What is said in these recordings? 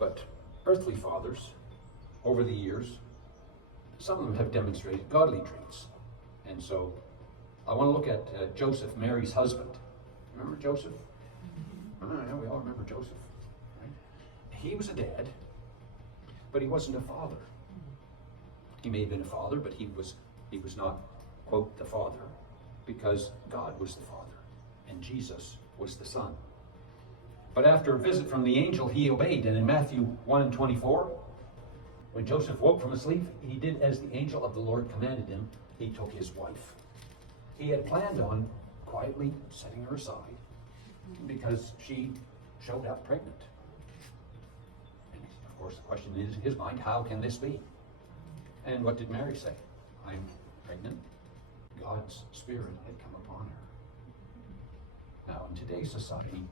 But earthly fathers, over the years, some of them have demonstrated godly traits. And so I want to look at Joseph, Mary's husband. Remember Joseph? Yeah, we all remember Joseph. Right? He was a dad, but he wasn't a father. He may have been a father, but he was not, quote, the father, because God was the father and Jesus was the son. But after a visit from the angel, he obeyed. And in Matthew 1:24, when Joseph woke from his sleep, he did as the angel of the Lord commanded him. He took his wife. He had planned on quietly setting her aside because she showed up pregnant. And of course, the question is in his mind, how can this be? And what did Mary say? I'm pregnant. God's Spirit had come upon her. Now, in today's society,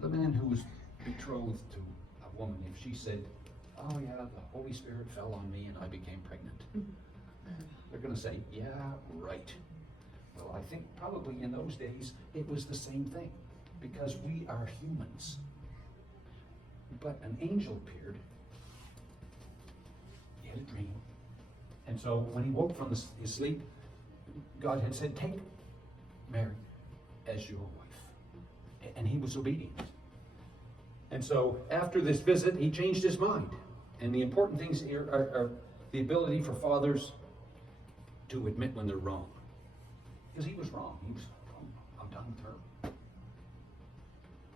the man who was betrothed to a woman, if she said, oh yeah, the Holy Spirit fell on me and I became pregnant, they're going to say, yeah, right. Well, I think probably in those days it was the same thing, because we are humans. But an angel appeared. He had a dream. And so when he woke from his sleep, God had said, take Mary as your wife. And he was obedient. And so after this visit, he changed his mind. And the important things here are the ability for fathers to admit when they're wrong. Because he was wrong. He was, I'm done with her.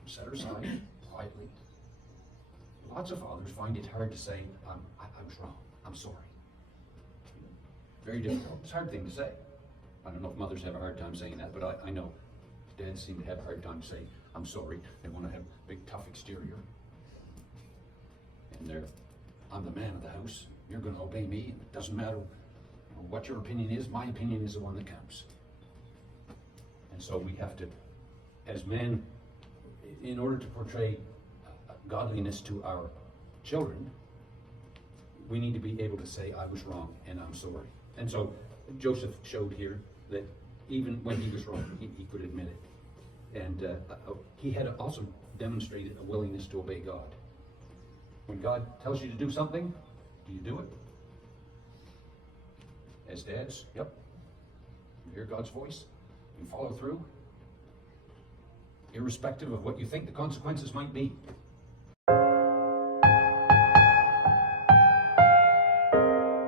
Set her aside quietly. Lots of fathers find it hard to say, I was wrong. I'm sorry. Very difficult. It's a hard thing to say. I don't know if mothers have a hard time saying that, but I know dads seem to have a hard time saying, I'm sorry. They want to have a big, tough exterior. And I'm the man of the house. You're going to obey me. And it doesn't matter what your opinion is. My opinion is the one that counts. And so we have to, as men, in order to portray godliness to our children, we need to be able to say, I was wrong and I'm sorry. And so Joseph showed here that even when he was wrong, he could admit it. And he had also demonstrated a willingness to obey God. When God tells you to do something, do you do it? As dads, yep. You hear God's voice, you follow through, irrespective of what you think the consequences might be.